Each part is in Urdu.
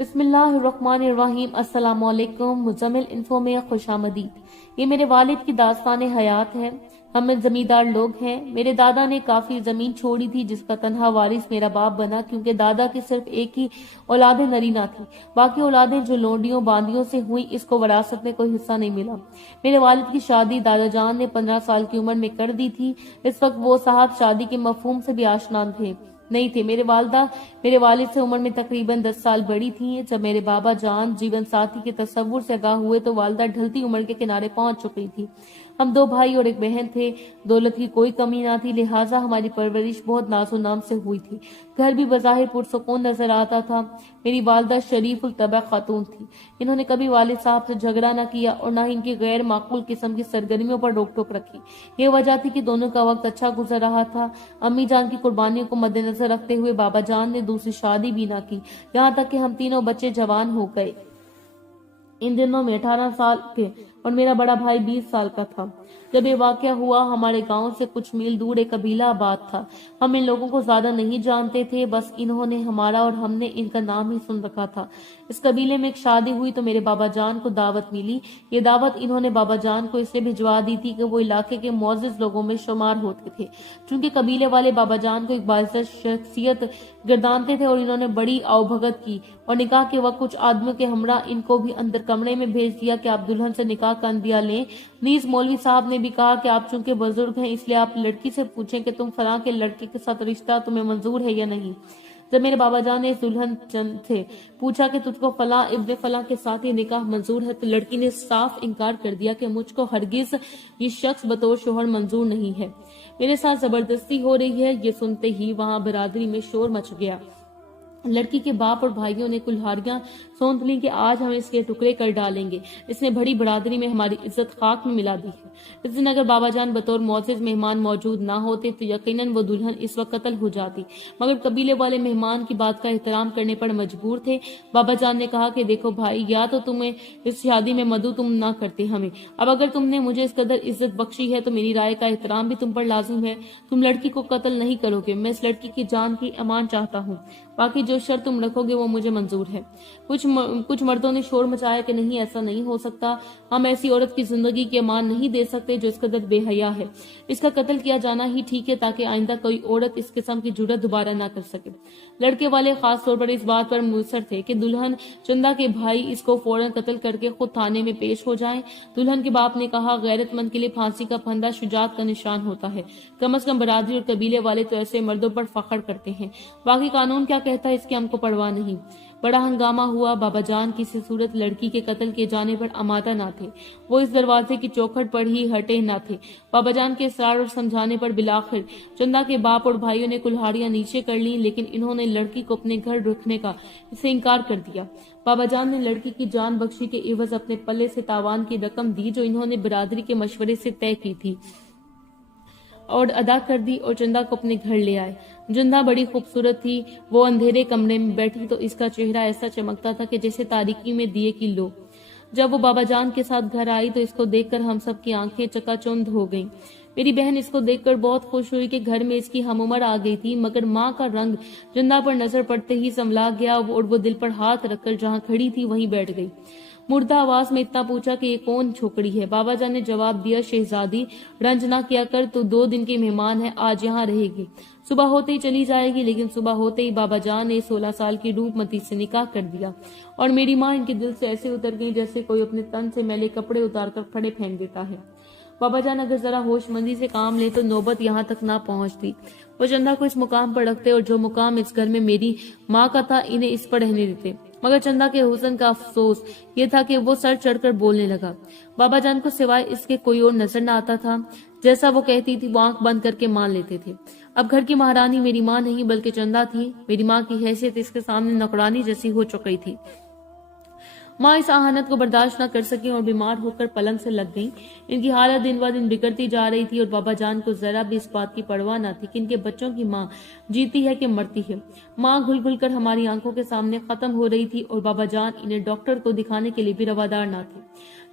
بسم اللہ الرحمن الرحیم۔ السلام علیکم۔ مزمل انفو میں خوش آمدید۔ یہ میرے والد کی داستان حیات ہے۔ ہم زمیندار لوگ ہیں۔ میرے دادا نے کافی زمین چھوڑی تھی جس کا تنہا وارث میرا باپ بنا، کیونکہ دادا کی صرف ایک ہی اولاد نرینہ تھی۔ باقی اولادیں جو لونڈیوں باندیوں سے ہوئی، اس کو وراثت میں کوئی حصہ نہیں ملا۔ میرے والد کی شادی دادا جان نے 15 سال کی عمر میں کر دی تھی۔ اس وقت وہ صاحب شادی کے مفہوم سے بھی آشنا نہیں تھے۔ میرے والدہ میرے والد سے عمر میں تقریباً 10 سال بڑی تھیں۔ جب میرے بابا جان جیون ساتھی کے تصور سے آگاہ ہوئے تو والدہ ڈھلتی عمر کے کنارے پہنچ چکی تھی۔ ہم 2 بھائی اور ایک بہن تھے۔ دولت کی کوئی کمی نہ تھی، لہٰذا ہماری پرورش بہت ناز و نام سے ہوئی تھی۔ گھر بھی بظاہر پرسکون نظر آتا تھا۔ میری والدہ شریف الطبع خاتون تھی۔ انہوں نے کبھی والد صاحب سے جھگڑا نہ کیا اور نہ ہی ان کی غیر معقول قسم کی سرگرمیوں پر روک ٹوک رکھی۔ یہ وجہ تھی کہ دونوں کا وقت اچھا گزر رہا تھا۔ امی جان کی قربانیوں کو مد نظر رکھتے ہوئے بابا جان نے دوسری شادی بھی نہ کی، یہاں تک کہ ہم تینوں بچے جوان ہو گئے۔ ان دنوں میں 18 سال کے اور میرا بڑا بھائی 20 سال کا تھا۔ جب یہ واقعہ ہوا، ہمارے گاؤں سے کچھ میل دور ایک قبیلہ آباد تھا۔ ہم ان لوگوں کو زیادہ نہیں جانتے تھے، بس انہوں نے ہمارا اور ہم نے ان کا نام ہی سن رکھا تھا۔ اس قبیلے میں ایک شادی ہوئی تو میرے بابا جان کو دعوت ملی۔ یہ دعوت انہوں نے بابا جان کو اس لیے بھجوا دی تھی کہ وہ علاقے کے معزز لوگوں میں شمار ہوتے تھے۔ چونکہ قبیلے والے بابا جان کو ایک باعزت شخصیت گردانتے تھے اور انہوں نے بڑی آؤبھگت کی اور نکاح کے وقت کچھ آدمیوں کے ہمراہ ان کو بھی اندر کمرے میں بھیج دیا کہ آپ دلہن سے نکاح کا عندیہ لیں۔ نیز مولوی صاحب نے بھی کہا کہ آپ چونکہ بزرگ ہیں اس لیے آپ لڑکی سے پوچھیں کہ تم فلاں کے لڑکے کے ساتھ رشتہ تمہیں منظور ہے یا نہیں۔ جب میرے بابا جان نے اس دلہن سے پوچھا کہ تجھ کو فلاں ابن فلاں کے ساتھ یہ نکاح منظور ہے، تو لڑکی نے صاف انکار کر دیا کہ مجھ کو ہرگز یہ شخص بطور شوہر منظور نہیں ہے، میرے ساتھ زبردستی ہو رہی ہے۔ یہ سنتے ہی وہاں برادری میں شور مچ گیا۔ لڑکی کے باپ اور بھائیوں نے کلہاڑیاں سونت لی کہ آج ہم اس کے ٹکڑے کر ڈالیں گے، اس نے بڑی برادری میں ہماری عزت خاک میں ملا دی ہے۔ اس دن اگر بابا جان بطور معزز مہمان موجود نہ ہوتے تو یقیناً وہ دلہن اس وقت قتل ہو جاتی، مگر قبیلے والے مہمان کی بات کا احترام کرنے پر مجبور تھے۔ بابا جان نے کہا کہ دیکھو بھائی، یا تو تمہیں اس شادی میں مدعو تم نہ کرتے ہمیں، اب اگر تم نے مجھے اس قدر عزت بخشی ہے تو میری رائے کا احترام بھی تم پر لازم ہے۔ تم لڑکی کو قتل نہیں کرو گے، میں اس لڑکی کی جان کی امان چاہتا ہوں، باقی جو شرط تم رکھو گے وہ مجھے منظور ہے۔ کچھ مردوں نے شور مچایا کہ نہیں، ایسا نہیں ہو سکتا، ہم ایسی عورت کی زندگی کی امان نہیں دے سکتے جو اس قدر بے حیا ہے، اس کا قتل کیا جانا ہی ٹھیک ہے تاکہ آئندہ کوئی عورت اس قسم کی جرات دوبارہ نہ کر سکے۔ لڑکے والے خاص طور پر اس بات پر مصر تھے کہ دلہن چندہ کے بھائی اس کو فوراً قتل کر کے خود تھانے میں پیش ہو جائیں۔ دلہن کے باپ نے کہا غیرت مند کے لیے پھانسی کا پھندا شجاعت کا نشان ہوتا ہے، کم از کم برادری اور قبیلے والے تو ایسے مردوں پر فخر کرتے ہیں، باقی قانون کیا کہتا ہے اس کی ہم کو پرواہ نہیں۔ بڑا ہنگامہ ہوا۔ بابا جان کسی صورت لڑکی کے قتل کیے جانے پر آمادہ نہ تھے، وہ اس دروازے کی چوکھٹ پر ہی ہٹے نہ تھے۔ بابا جان کے اصرار اور سمجھانے پر بالآخر چندہ کے باپ اور بھائیوں نے کلہاڑیاں نیچے کر لیں، لیکن انہوں نے لڑکی کو اپنے گھر رکھنے کا سے انکار کر دیا۔ بابا جان نے لڑکی کی جان بخشی کے عوض اپنے پلے سے تاوان کی رقم دی جو انہوں نے برادری کے مشورے سے طے کی تھی اور ادا کر دی، اور چندہ کو اپنے گھر لے آئے۔ چندہ بڑی خوبصورت تھی، وہ اندھیرے کمرے میں بیٹھی تو اس کا چہرہ ایسا چمکتا تھا کہ جیسے تاریکی میں دیے کی لو۔ جب وہ بابا جان کے ساتھ گھر آئی تو اس کو دیکھ کر ہم سب کی آنکھیں چکا چوند ہو گئیں۔ میری بہن اس کو دیکھ کر بہت خوش ہوئی کہ گھر میں اس کی ہم عمر آ گئی تھی، مگر ماں کا رنگ چندہ پر نظر پڑتے ہی سنبھلا گیا اور وہ دل پر ہاتھ رکھ کر جہاں کھڑی تھی وہیں بیٹھ گئی۔ مردہ آواز میں اتنا پوچھا کہ یہ کون چھوکڑی ہے؟ بابا جان نے جواب دیا شہزادی رنج نہ کیا کر، تو 2 دن کی مہمان ہے، آج یہاں رہے گی، صبح ہوتے ہی چلی جائے گی۔ لیکن صبح ہوتے ہی بابا جان نے 16 سال کی روپ متی سے نکاح کر دیا اور میری ماں ان کے دل سے ایسے اتر گئی جیسے کوئی اپنے تن سے میلے کپڑے اتار کر پھڑے پھینک دیتا ہے۔ بابا جان اگر ذرا ہوش مندی سے کام لے تو نوبت یہاں تک نہ پہنچتی، وہ چندہ کو اس مقام پر رکھتے اور جو مقام اس گھر میں میری ماں کا تھا انہیں اس پر رہنے دیتے۔ مگر چندہ کے حسن کا افسوس یہ تھا کہ وہ سر چڑھ کر بولنے لگا۔ بابا جان کو سوائے اس کے کوئی اور نظر نہ آتا تھا، جیسا وہ کہتی تھی وہ آنکھ بند کر کے مان لیتے تھے۔ اب گھر کی مہارانی میری ماں نہیں بلکہ چندہ تھی، میری ماں کی حیثیت اس کے سامنے نوکرانی جیسی ہو چکی تھی۔ ماں اس اہانت کو برداشت نہ کر سکی اور بیمار ہو کر پلنگ سے لگ گئیں۔ ان کی حالت دن بہ دن بگڑتی جا رہی تھی اور بابا جان کو ذرا بھی اس بات کی پرواہ نہ تھی کہ ان کے بچوں کی ماں جیتی ہے کہ مرتی ہے۔ ماں گھل گھل کر ہماری آنکھوں کے سامنے ختم ہو رہی تھی اور بابا جان انہیں ڈاکٹر کو دکھانے کے لیے بھی روادار نہ تھے،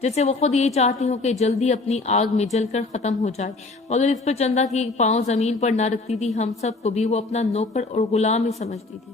جیسے وہ خود یہی چاہتی ہوں کہ جلدی اپنی آگ میں جل کر ختم ہو جائے، مگر اس پر چندہ کی پاؤں زمین پر نہ رکھتی تھی، ہم سب کو بھی وہ اپنا نوکر اور غلام ہی سمجھتی تھی۔